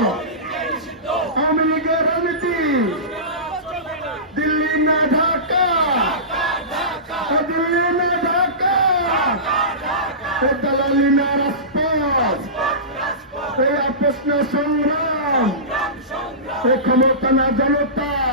আওয়ামী লীগের রাজনীতি দিল্লি না ঢাকা দিল্লি না ঢাকা দালালি না রাজপথ এই আপোষ সংগ্রাম ক্ষমতা না জনতা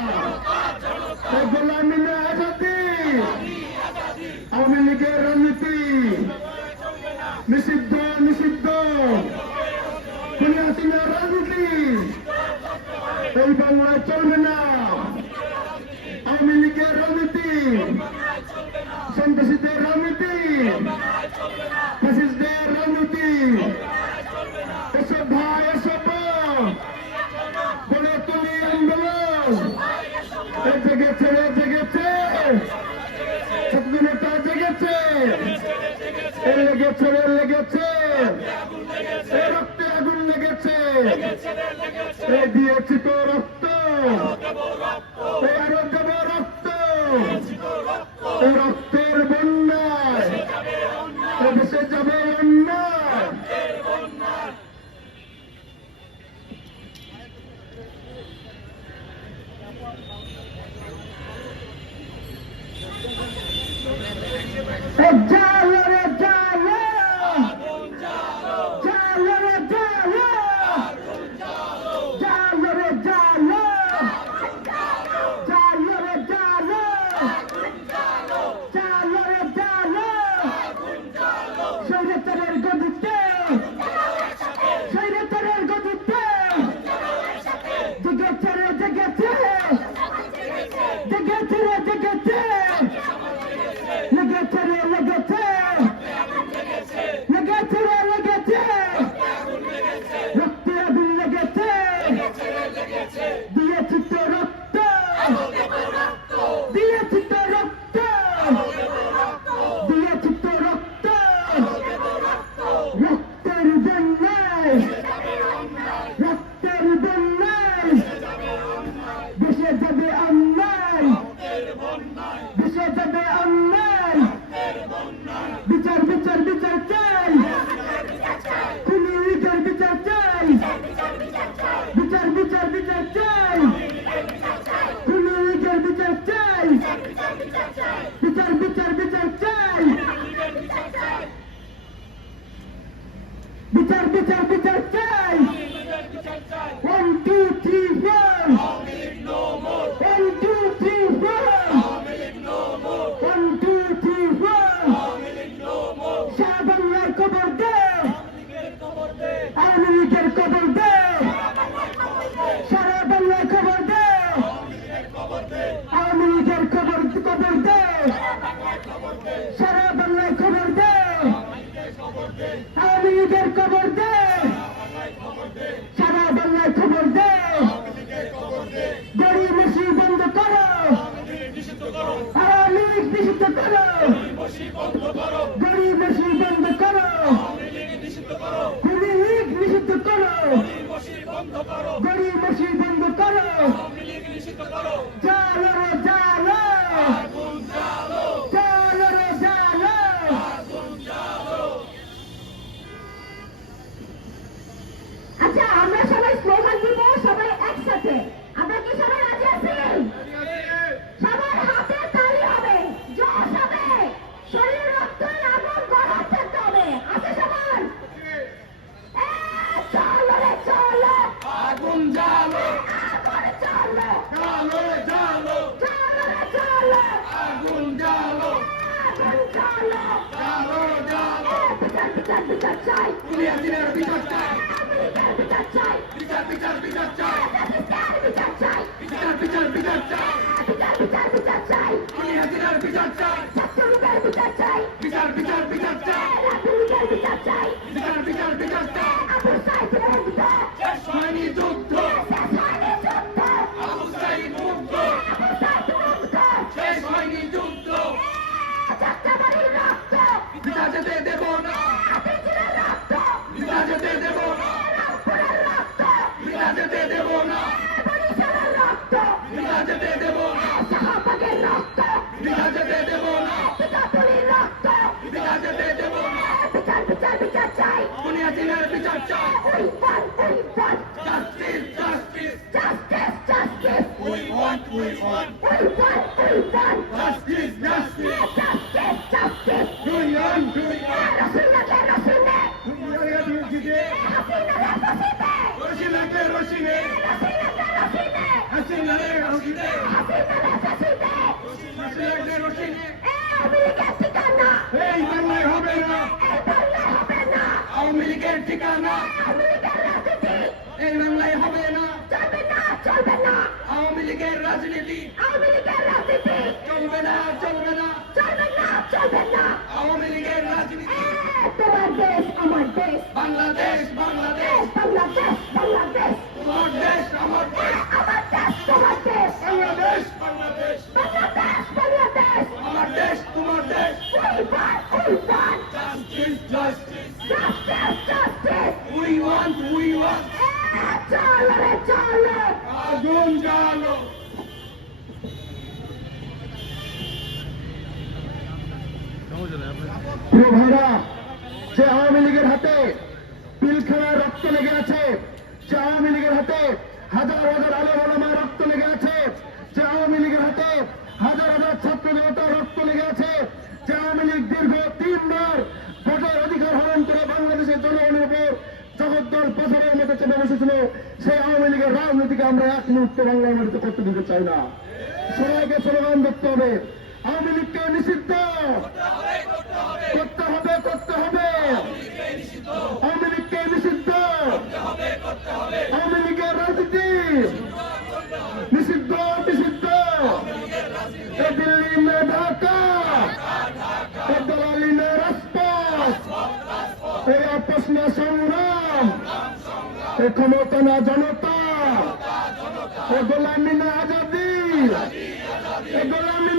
বিচার চাই খুনি হাসিনার বিচার চাই বিচার বিচার চাই বিচার বিচার বিচার চাই বিচার চাই বিচার বিচার বিচার চাই বিচার বিচার বিচার চাই খুনি হাসিনার বিচার চাই ছাত্রলীগের বিচার চাই বিচার বিচার বিচার চাই রাজনীতির বিচার চাই বিচার বিচার বিচার চাই হাসিনার বিচার চাই। লীগের ঠিকানা। এই বাংলায় হবে না। চলবে না চলবে না। আওয়ামী লীগের রাজনীতি। আমেরিকার রাজনীতি। চলবে না চলবে না। চলবে না চলবে না। আওয়ামী লীগের রাজনীতি। তোমার দেশ আমার দেশ। বাংলাদেশ বাংলাদেশ। বাংলাদেশ বাংলাদেশ। তোমার দেশ আমার দেশ। আমার দেশ তোমার দেশ। বাংলাদেশ বাংলাদেশ। বাংলাদেশ বাংলাদেশ। আমার দেশ তোমার দেশ। ওয়ান্ট উই ওয়ান্ট প্রিয় ভাইরা, যে আওয়ামী লীগের হাতে পিলখানায় রক্ত লেগে আছে, যে আওয়ামী লীগের হাতে হাজার হাজার আলো আলমায় রক্ত লেগে আছে, যে আওয়ামী লীগের হাতে হাজার হাজার ছাত্র জনতার রক্ত লেগে আছে, যে আওয়ামী লীগ দীর্ঘ তিনবার ভোটের অধিকার হরণ করে বাংলাদেশের জনগণের উপর জগদ্দল পাথরের মতো চেপে বসেছিল, সেই আওয়ামী লীগের রাজনীতিকে আমরা এক মুহূর্তে বাংলার মাটিতে করতে দিতে চাই না। সবাইকে স্লোগান দেখতে হবে, আওয়ামী লীগকে নিষিদ্ধ! আওয়ামী লীগকে নিষিদ্ধ। আওয়ামী লীগের রাজনীতি। নিষিদ্ধ নিষিদ্ধ। দিল্লি মে ঢাকা। দলালি মে রাজপথ। এ আপস মে সংগ্রাম। এ ক্ষমতা না জনতা। এ গোলামি না আজাদি। এ গোলামি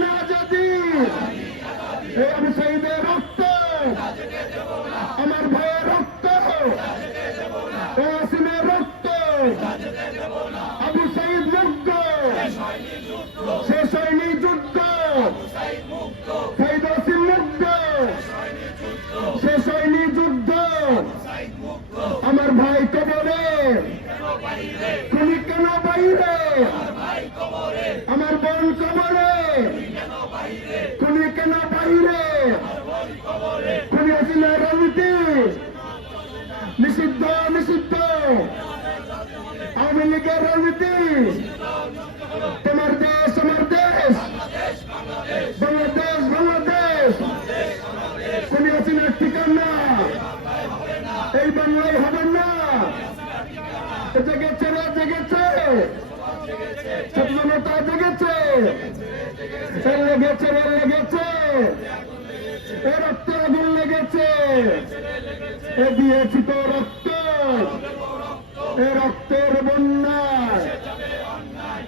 সচেতনতা জেগেছে। এ আগুন লেগেছে। এ দিয়েছি তো রক্ত। এ রক্তের বন্যায়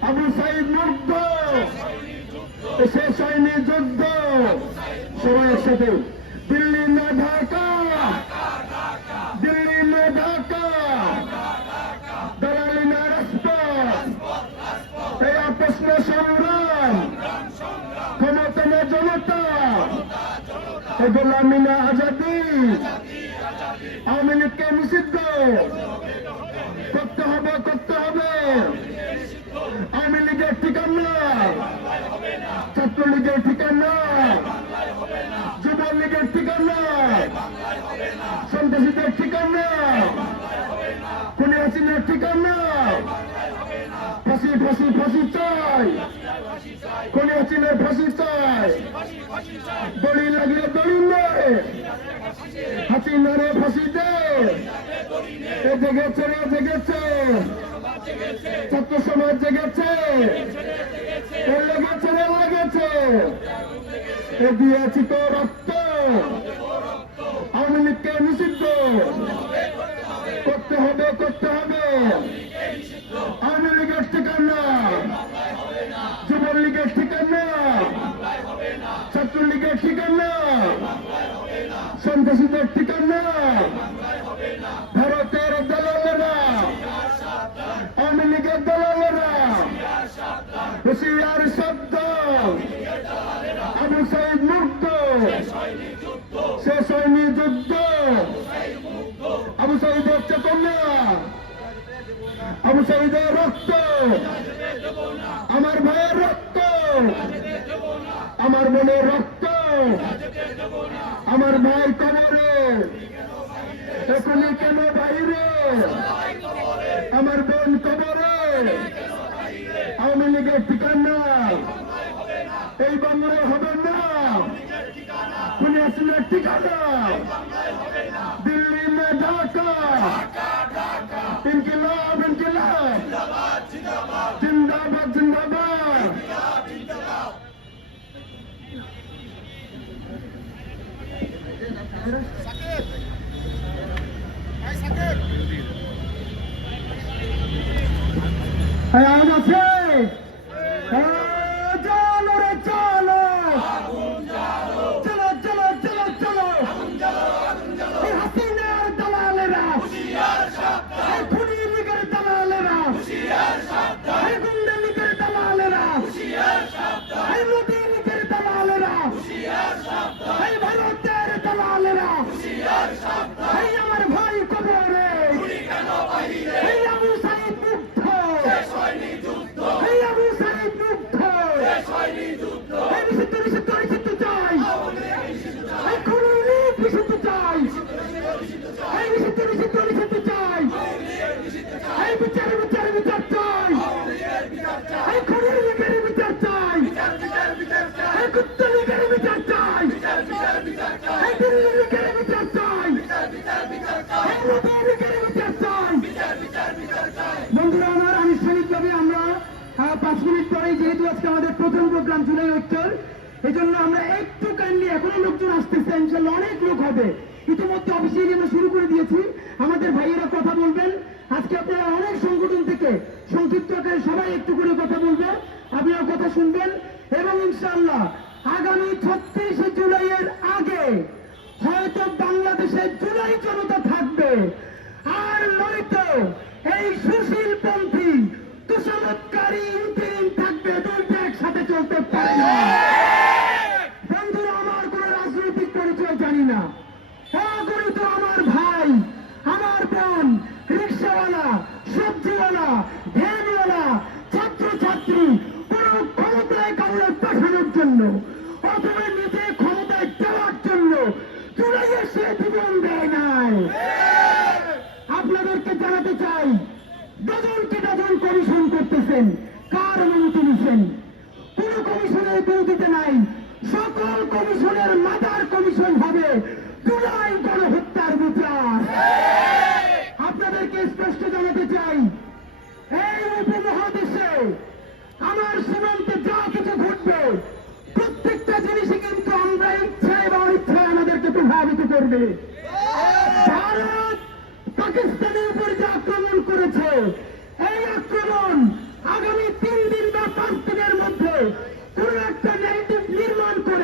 আবু সাইদ মুগ্ধ। শেষ হয়নি যুদ্ধ। সবাই একসাথে আওয়ামী লীগকে নিষিদ্ধ। করতে হবে করতে হবে। আওয়ামী লীগের ঠিকানা। ছাত্রলীগের ঠিকানা। ঠিকানা। সন্ত্রাসীদের ঠিকানা। খুনি হাসিনার ঠিকানা। ফাঁসি ফাঁসি চাই। খুনি হাসিনার ফাঁসি চাই। দড়ি লাগিয়ে দড়ি নে হাসিনারে ফাঁসি দে। এ জেগেছে রে, জেগেছে। ছাত্র সমাজ জেগেছে। এ লেগেছে রে, লেগেছে। এ দিয়েছি তো রক্ত। আওয়ামী লীগকে নিষিদ্ধ। হবে, করতে হবে। আওয়ামী লীগের ঠিকানা। যুবলীগের ঠিকানা। ছাত্রলীগের ঠিকানা। সন্ত্রাসীদের ঠিকানা। ভারতের দলালেরা আওয়ামী লীগের দলালেরা হুশিয়ার আবু সাইদের রক্ত আমার ভাইয়ের রক্ত আমার বোনের রক্ত আমার ভাই কবরে এখনই কেন বাইরে আমার বোন কবরে আওয়ামী লীগের ঠিকানা এই বাংলায় হবে না খুনি আসলে ঠিকানা দিল্লি মে ঢাকা ইনকিলাব ইনকিলাব জিন্দাবাদ জিন্দাবাদ হ্যাঁ আওয়াজ আছে হ্যাঁ, আজকে আমাদের প্রথম প্রোগ্রাম জুলাই উত্তর। এই জন্য আমরা একটু কাইন্ডলি এখনও লোকজন আসতেছে ইনশাল্লাহ অনেক লোক হবে। ইতিমধ্যে অফিসিয়ালি আমরা শুরু করে দিয়েছি। আমাদের ভাইয়েরা কথা বলবেন। আজকে আপনারা অনেক সংগঠন থেকে সংক্ষিপ্ত আকারে সবাই একটু করে কথা বলবে আপনারা কথা শুনবেন। এবং ইনশাআল্লাহ আগামী ছত্রিশে জুলাইয়ের আগে হয়তো বাংলাদেশে জুলাই জনতা থাকবে। আর নয়তো এই সুশীল জানি না। অগণিত আমার ভাই, আমার বোন, রিক্সাওয়ালা, সবজিওয়ালা, ভ্যানওয়ালা ছাত্র ছাত্রী কোন ক্ষমতায় কাউকে পাঠানোর জন্য, অথবা নিজে ক্ষমতায় যাওয়ার জন্য সে জীবন দেয় নাই। আপনাদেরকে জানাতে চাই ডজনকে ডজন কমিশন করতেছেন। কার অনুমতি নিছেন? কোন কমিশনের বিরোধিতা নাই। সকল কমিশনের মাদার কমিশন হবে জুলাই গণহত্যার বিচার। আপনাদেরকে স্পষ্ট জানাতে চাই, এই উপমহাদেশে আমার সীমান্তে যা কিছু ঘটবে, প্রত্যেকটা জিনিসই কিন্তু আমরা ইচ্ছায় বা অনিচ্ছায় আমাদেরকে প্রভাবিত করবে। ভারত পাকিস্তানের উপর যে আক্রমণ করেছে, এই আক্রমণ আগামী তিন দিন বা পাঁচ দিনের মধ্যে কোন ন্যারেটিভ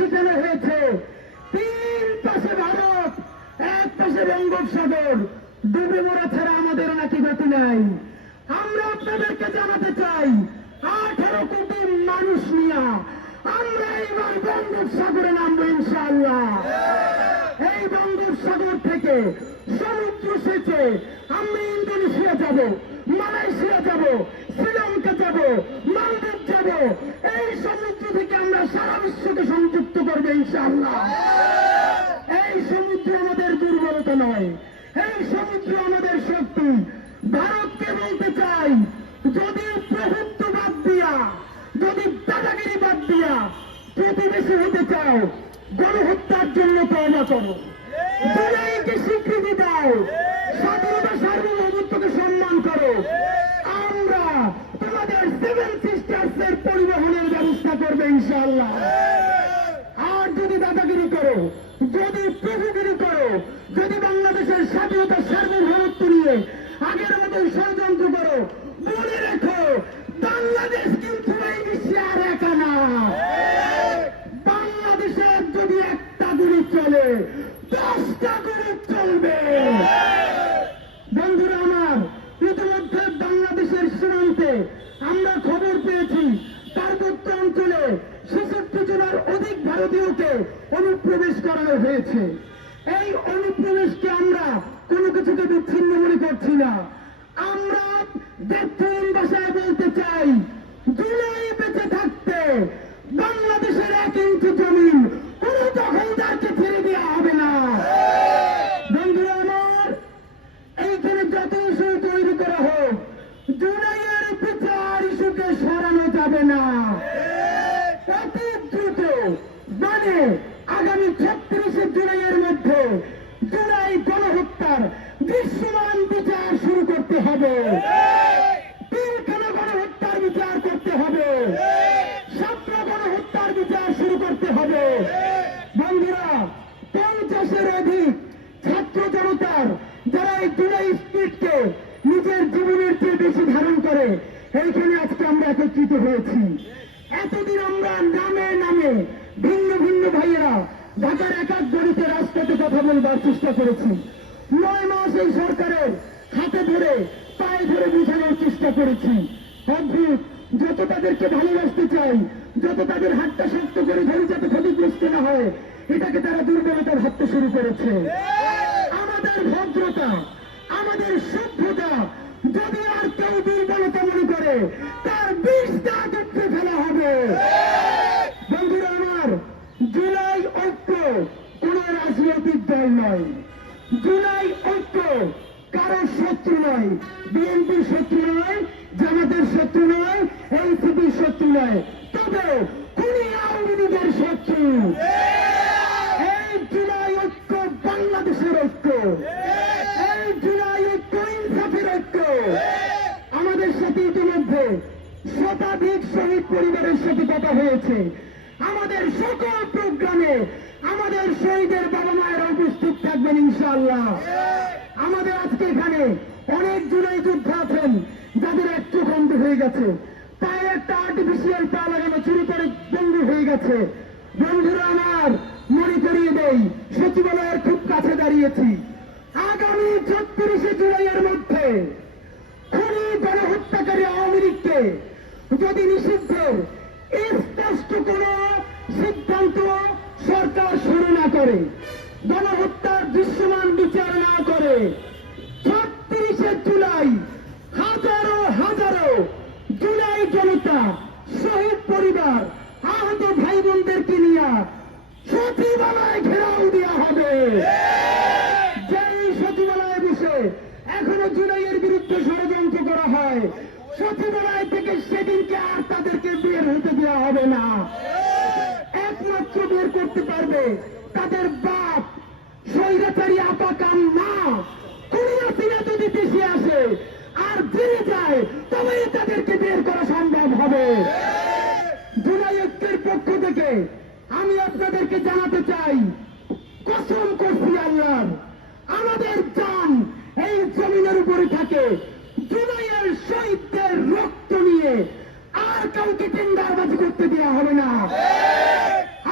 শেখানো হয়েছে। তিন পাশে ভারত, এক পাশে বঙ্গোপসাগর। ডুবে মরা ছাড়া আমাদের নাকি গতি নাই। আমরা আপনাদেরকে জানাতে চাই, আঠারো কোটি মানুষ নিয়া আমরা এইবার বঙ্গোপসাগরে নামবো ইনশাআল্লাহ। এই বঙ্গোপসাগর থেকে সমুদ্র সেচে আমরা ইন্দোনেশিয়া যাব, মালয়েশিয়া যাব, শ্রীলঙ্কা যাব এই সমুদ্র থেকে আমরা সারা বিশ্বকে সংযুক্ত করব ইনশাআল্লাহ। এই সমুদ্র আমাদের দুর্বলতা নয়। এই সমুদ্র আমাদের শক্তি। ভারতকে বলতে চাই, যদি প্রভুত্ব বাদ দিয়া, যদি দাদাগিরি বাদ দিয়া প্রতিবেশী হতে চাও, গণহত্যার জন্য তবা করো। জুলাইকে স্বীকৃতি দাও। স্বাধীনতা সার্বভৌমত্বকে সম্মান করো। আমরা তোমাদের সেভেন সিস্টার্স পরিবহনের ব্যবস্থা করব করবে ইনশাআল্লাহ আর যদি দাদাগিরি করো যদি প্রভুগিরি করো যদি বাংলাদেশের স্বাধীনতা সার্বভৌমত্ব নিয়ে আগের মতো ষড়যন্ত্র করো মনে রেখো বাংলাদেশ কিন্তু এই বিশ্বে আর একা না বাংলাদেশের যদি একটা গুলি চলে দশটা গুলি চলবে বন্ধুরা আমার ইতিমধ্যে বাংলাদেশের সীমান্তে আমরা খবর পেয়েছি পার্বত্য অঞ্চলে ছেষট্টি জনের অধিক ভারতীয়কে অনুপ্রবেশ করানো হয়েছে এই অনুপ্রবেশকে আমরা কোনো কিছুকে বিচ্ছিন্ন মনে করছি না আমরা দেখুন ভাষায় বলতে চাই জুলাই বেঁচে থাকতে বাংলাদেশের এক ইঞ্চি জমিন কোন দখলদারকে ছেড়ে দেওয়া হবে না বন্ধুরা আমার এইখানে যত ইস্যু তৈরি করা হোক জুলাইয়ের বিচার ইস্যুকে সরানো যাবে না অতি দ্রুত মানে আগামী ছত্রিশে জুলাইয়ের মধ্যে জুলাই গণহত্যার দৃশ্যমান বিচার শুরু করতে হবে। গণহত্যার বিচার করতে হবে। ছাত্র গণহত্যার বিচার শুরু করতে হবে। বন্ধুরা, পঞ্চাশের অধিক ছাত্র জনতার যারা এই জুলাই স্পিডকে নিজের জীবনের চেয়ে বেশি ধারণ করে, এইখানে আজকে আমরা একত্রিত হয়েছি। এতদিন আমরা নামে নামে ঢাকার এক এক গণিতে রাজপথে কথা বলবার চেষ্টা করেছি। নয় মাস এই সরকারের হাতে ধরে, পায়ে ধরে বোঝানোর চেষ্টা করেছি। অদ্ভুত, যত তাদেরকে ভালোবাসতে চাই, যত তাদের হাতটা শক্ত করে ধরে যাতে ক্ষতিগ্রস্ত না হয়, এটাকে তারা দুর্বলতা ভাবতে শুরু করেছে। আমাদের ভদ্রতা, আমাদের সভ্যতা, যদি আর কেউ দুর্বলতা মনে করে, তার বিষ দাঁত ফেলা হবে। শত্রু নয়, বিএনপির শত্রু নয়, জামাতের শত্রু নয় এনসিপির শত্রু নয়। তবে কোনি আওয়ামী লীগের শত্রু। আমাদের সাথে ইতিমধ্যে শতাধিক শহীদ পরিবারের সাথে কথা হয়েছে। আমাদের সকল প্রোগ্রামে আমাদের শহীদের বাবা মায়েরা উপস্থিত থাকবেন ইনশাআল্লাহ। আমাদের আজকে এখানে অনেক জুলাই যোদ্ধা আছেন, যাদের এক চোখ হয়ে গেছে। পায়ে একটা আর্টিফিশিয়াল পা লাগানো চুরি করে বন্ধু হয়ে গেছে। বন্ধুরা আমার, মনে করিয়ে দেই, সচিবালয়ের খুব কাছে দাঁড়িয়েছি। আগামী ছত্রিশে জুলাইয়ের মধ্যে খুনি গণহত্যাকারী আওয়ামী লীগকে যদি নিষিদ্ধের স্পষ্ট কোন সিদ্ধান্ত সরকার শুরু না করে। গণহত্যার দৃশ্যমান বিচার না করে। ছত্রিশে জুলাই, হাজারো হাজারো জুলাই জনতা, শহীদ পরিবার, আহত ভাই বোনদেরকে নিয়ে সচিবালয় ঘেরাও দেওয়া হবে। যেই সচিবালয়ে বসে এখনও জুলাইয়ের বিরুদ্ধে ষড়যন্ত্র করা হয়। সচিবালয় থেকে সেদিনকে আর তাদেরকে বের হতে দেওয়া হবে না। একমাত্র বের করতে পারবে তাদের বাপ, স্বৈরাচারী আপাকাম মা কুড়িয়াশিরা যদি দেশে আসে আর ফিরে যায় তবে তাদেরকে বের করা সম্ভব হবে। জুলাই ঐক্যের পক্ষ থেকে আমি আপনাদেরকে জানাতে চাই, কসম করছি আল্লাহর, আমাদের জান এই জমিনের উপরে থাকে। জুলাইয়ের শহীদদের রক্ত নিয়ে আর কাউকে টেন্ডারবাজি করতে দেওয়া হবে না।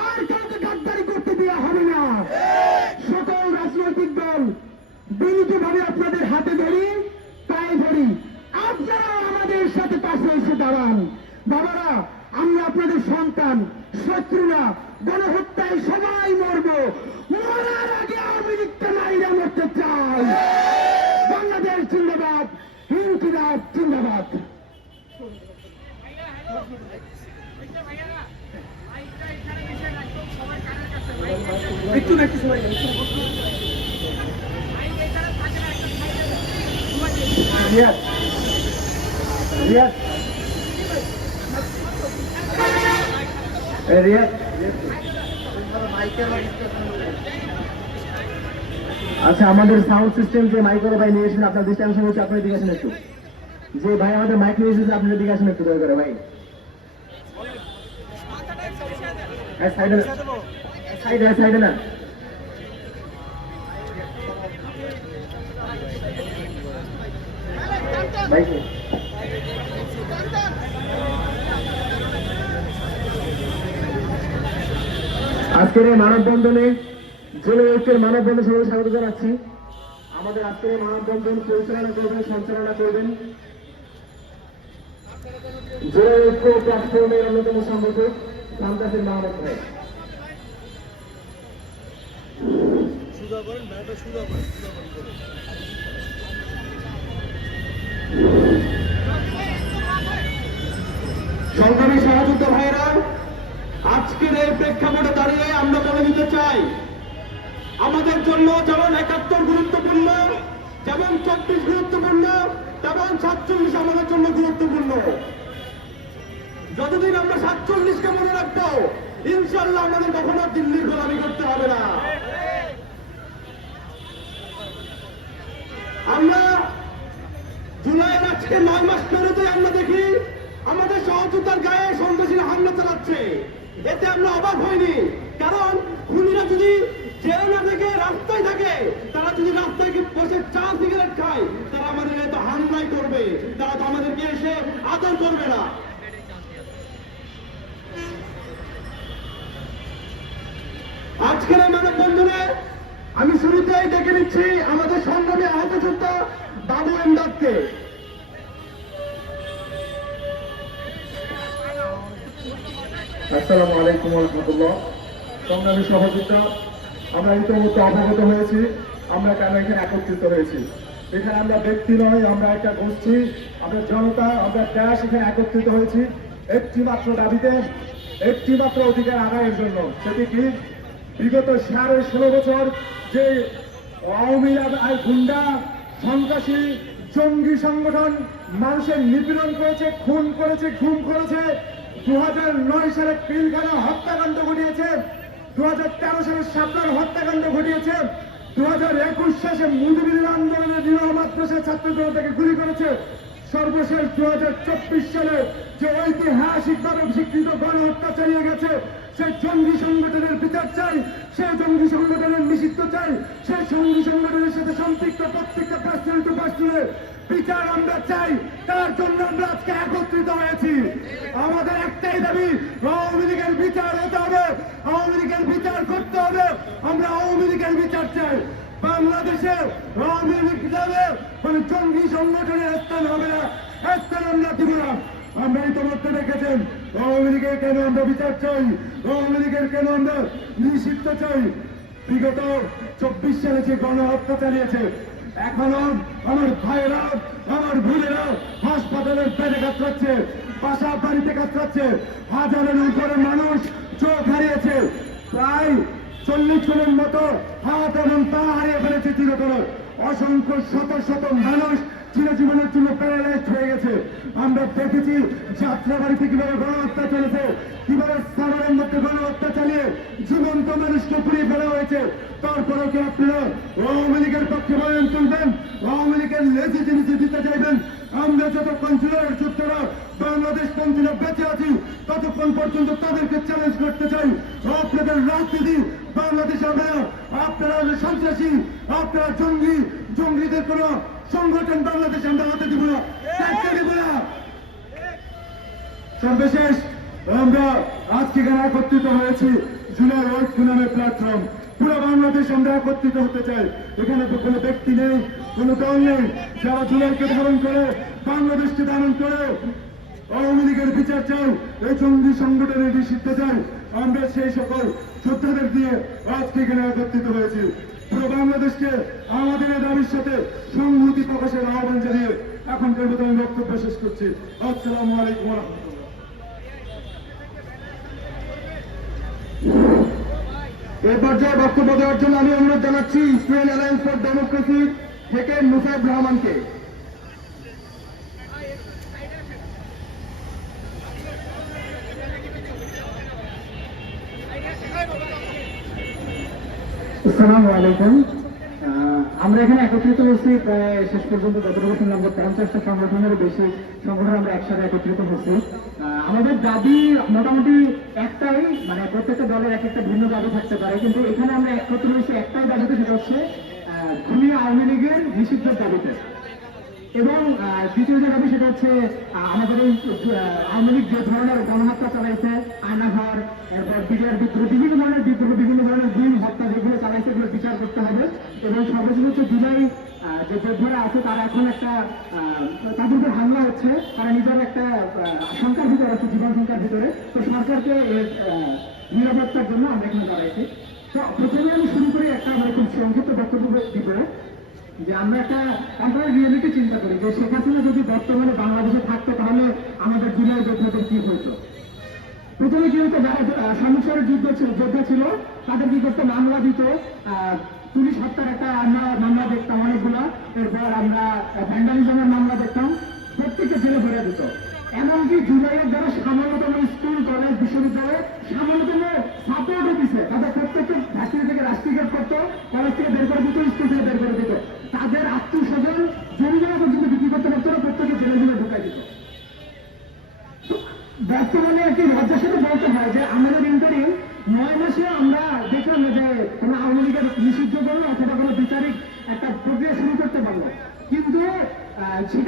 আর কাউকে গাদ্দারি করতে দেওয়া হবে না। সকল রাজনৈতিক দল বিনীতভাবে আপনাদের হাতে ধরি, পায়ে ধরি। আপনারা আমাদের সাথে পাশে এসে দাঁড়ান। বাবারা, আমরা আপনাদের সন্তান, শত্রুরা, গণহত্যায় সবাই মরব। মরার আগে আওয়ামী লীগটা মাইরা মরতে চাই। বাংলাদেশ জিন্দাবাদ। হিন্দিরাজ জিন্দাবাদ। একটু না একটু সময় রিয়াজ রিয়াজ। এই রিয়াজ। আচ্ছা আমাদের সাউন্ড সিস্টেম যে মাইক্রো ভাই নিয়ে এসেছেন, আপনার দৃষ্টি আকর্ষণ হচ্ছে আপনার দিকে আসেন একটু। যে ভাই আমাদের মাইক নিয়ে এসেছে আপনার দিকে আসেন একটু, দয়া করে ভাই। সাইডে সাইডে সাইডে না। বাইকে আজকের এই মানববন্ধনে জেলা ঐক্যের মানববন্ধন সবাই স্বাগত জানাচ্ছি। আমাদের আজকের মানববন্ধন পরিচালনা করবেন সঞ্চালনা করবেন জেলা ঐক্য প্ল্যাটফর্মের অন্যতম সংগঠক সান্তাসের মাহমুদ ভাই। সংগ্রামী সহযোদ্ধা ভাইরা আজকের এই প্রেক্ষাপটে দাঁড়িয়ে আমরা বলে দিতে চাই? আমাদের জন্য যেমন একাত্তর গুরুত্বপূর্ণ, যেমন চব্বিশ গুরুত্বপূর্ণ, তেমন সাতচল্লিশ আমাদের জন্য গুরুত্বপূর্ণ। যতদিন আমরা সাতচল্লিশকে মনে রাখব ইনশাল্লাহ আমাদের কখনো দিল্লির গোলামি করতে হবে না। আমরা জুলাইয়ের আজকে নয় মাস পেরোতে আমরা দেখি আমাদের সহযোদ্ধার গায়ে সন্ত্রাসীরা হামলা চালাচ্ছে। এতে আমরা অবাক হইনি। কারণ খুনিরা যদি জেলে না থেকে রাস্তায় থাকে, তারা যদি রাস্তায় বসে চা, সিগারেট খায়, তারা আমাদের গায়ে তো হামলাই করবে। তারা তো আমাদেরকে এসে আদর করবে না। আজকের এই মানববন্ধনে আমি শুরুতেই ডেকে নিচ্ছি আমাদের সংগ্রামী আহত যোদ্ধা বাবু এমদাদকে আসসালামু আলাইকুম রহমতুল্লাহ। সংগ্রামী সহযোদ্ধা আমরা ইতিমধ্যে অবগত হয়েছি, আমরা কেন এখানে একত্রিত হয়েছি? এখানে আমরা ব্যক্তি নয়, আমরা একটা গোষ্ঠী, আমরা জনতা, আমরা দেশ এখানে একত্রিত হয়েছি। একটি মাত্র দাবিতে একটি মাত্র অধিকার আদায়ের জন্য। সেটি কি? বিগত সাড়ে ষোলো বছর যে আওয়ামী গুন্ডা, সন্ত্রাসী, জঙ্গি সংগঠন মানুষের নিপীড়ন করেছে, খুন করেছে খুন করেছে দু সালে পিলখানা হত্যাকাণ্ড ঘটিয়েছে দু হাজার তেরো সালে সাপলার হত্যাকাণ্ড ঘটিয়েছে। দু হাজার একুশ সালে মুজিবুল আন্দোলনের নিরহ মাদ্রাসা ছাত্র জনতাকে গুলি করেছে। সর্বশেষ দু হাজার চব্বিশ সালে যে ঐতিহাসিকভাবে স্বীকৃত গণহত্যা চালিয়ে গেছে সেই জঙ্গি সংগঠনের বিচার চাই, সে জঙ্গি সংগঠনের নিষিদ্ধ চাই সেই জঙ্গি সংগঠনের সাথে সম্পৃক্ত প্রত্যেকটা পার্সেন্ট পার্সেন্টের বিচার আমরা চাই, তার জন্য আমরা আজকে একত্রিত হয়েছি। আমাদের একটাই দাবি, আওয়ামী লীগের বিচার হতে হবে, আওয়ামী লীগের বিচার করতে হবে, আমরা আওয়ামী লীগের বিচার চাই। বাংলাদেশে আওয়ামী লীগ যাবে মানে জঙ্গি সংগঠনের স্থান হবে না, স্থান আমরা দিব না। আমরা ইতিমধ্যে দেখেছেন, আওয়ামী লীগের কেন আমরা বিচার চাই? আওয়ামী লীগের কেন আমরা নিষিদ্ধ চাই? বিগত চব্বিশ সালে যে গণহত্যা চালিয়েছে, এখনও আমার ভাইয়েরা, আমার বোনেরা হাসপাতালের পেটে কাতরাচ্ছে বাসা বাড়িতে কাতরাচ্ছে হাজারের উপরে মানুষ চোখ হারিয়েছে। প্রায় চল্লিশ জনের মতো হাত এবং পা হারিয়ে ফেলেছে চিরতর। অসংখ্য শত শত মানুষ চিরজীবনের জন্য প্যারালাইজ হয়ে গেছে। আমরা দেখেছি যাত্রাবাড়িতে কীভাবে গণহত্যা চলেছে, কীভাবে সাভারের মধ্যে গণহত্যা চালিয়ে জীবন্ত মানুষকে পুড়িয়ে ফেলা হয়েছে। তারপরে কি আপনারা আওয়ামী লীগের পক্ষে বয়ান তুলবেন, আওয়ামী লীগের লেজিটিমিসি দিতে চাইবেন? আমরা যতক্ষণ জুলাইয়ের যুদ্ধরা বাংলাদেশ পন্থীরা বেঁচে আছি, ততক্ষণ পর্যন্ত তাদেরকে চ্যালেঞ্জ করতে চাই। আপনাদের রাজনীতি বাংলাদেশ হবে আপনারা সন্ত্রাসী, আপনারা জঙ্গি, জঙ্গিদের কোন সংগঠন বাংলাদেশ আমরা হাতে দিব না। দিব না। সর্বশেষ আমরা আজকে এখানে একত্রিত হয়েছি, জুলাই ঐক্য নামে প্ল্যাটফর্ম পুরো বাংলাদেশ আমরা একত্রিত হতে চাই। এখানে তো কোনো ব্যক্তি নেই, কোনো দল নেই। যারা জুলাইকে ধারণ করে, বাংলাদেশকে ধারণ করে, আওয়ামী লীগের বিচার চাই, এই জঙ্গি সংগঠনের নিষিদ্ধ চাই। আমরা সেই সকল যোদ্ধাদের দিয়ে আজকে এখানে একত্রিত হয়েছি। পুরো বাংলাদেশকে আমাদের দাবির সাথে সংহতি প্রকাশের আহ্বান জানিয়ে এখন পর্যন্ত আমি বক্তব্য শেষ করছি। আসসালামু আলাইকুম রহমতুল্লাহ। এই পর্যায়ে বক্তব্য দেওয়ার জন্য আমি অনুরোধ জানাচ্ছি স্টুডেন্ট অ্যালায়েন্স ফর ডেমোক্রেসি থেকে মুসাইব রহমানকে। আসসালামু আলাইকুম। আমরা এখানে একত্রিত হয়েছি প্রায় শেষ পর্যন্ত যতটুকু শুনলাম যে পঞ্চাশটা সংগঠনের বেশি সংগঠন আমরা একসাথে একত্রিত হয়েছি। আমাদের দাবি মোটামুটি একটাই মানে প্রত্যেকটা দলের এক একটা ভিন্ন দাবি থাকতে পারে, কিন্তু এখানে আমরা একত্র হয়েছি একটাই দাবিতে, সেটা হচ্ছে খুনি আওয়ামী লীগের নিষিদ্ধ দাবিতে। এবং দ্বিতীয় যে সেটা হচ্ছে আমাদের এই আওয়ামী লীগ যে ধরনের গণহত্যা চালাইছে, আয়নাঘর, এরপর বিডিআর বিদ্রোহ, বিভিন্ন ধরনের বিদ্রোহ, বিভিন্ন ধরনের গুম হত্যা যেগুলো চালাইছে, এগুলো বিচার করতে হবে। এবং সর্বশেষ হচ্ছে জুলাই যে যোদ্ধারা আছে, তারা এখন একটা তাদের উপর হামলা হচ্ছে। তারা নিজের একটা শঙ্কার ভিতরে আছে, জীবন শঙ্কার ভিতরে। তো সরকারকে নিরাপত্তার জন্য আমরা এখানে দাঁড়াইছি। তো প্রথমে আমি শুরু করি একটা মানে খুব সংক্ষিপ্ত বক্তব্য দিব। যে আমরা একটা আমরা রিয়েলিটি চিন্তা করি যে শেখ হাসিনা যদি বর্তমানে বাংলাদেশে থাকতো, তাহলে আমাদের জুলাই যোদ্ধাদের কি হতো। প্রথমে কি হতো, যারা সমস্যার যুদ্ধ যোদ্ধা ছিল, তাদের কি করতো, মামলা দিত পুলিশ হত্যার একটা আমরা মামলা দেখতাম অনেকগুলো। এরপর আমরা ভ্যান্ডালিজমের মামলা দেখতাম প্রত্যেককে জেলে ভরে দিত। এমনকি জুলাইয়ের যারা সামান্যতম স্কুল, কলেজ, বিশ্ববিদ্যালয়ে সামান্যতম সাপোর্টও দিছে। তাদের প্রত্যেককে ভার্সিটি থেকে রাষ্ট্রীয়করণ করতো, কলেজ থেকে বের করে দিত, স্কুল থেকে বের করে দিত। তাদের আত্মীয় স্বজন জমি পর্যন্ত বিক্রি করতে পারতো না প্রত্যেকে জেলে জেলে ঢুকাই দিত। বর্তমানে একটি লজ্জার সাথে বলতে হয় যে আমাদের ইন্টারিং নয় মাসে আমরা দেখলাম যে কোনো আওয়ামী লীগের নিষিদ্ধ করল অথবা কোনো বিচারিক একটা প্রক্রিয়া শুরু করতে পারল। কিন্তু আহ, শেখ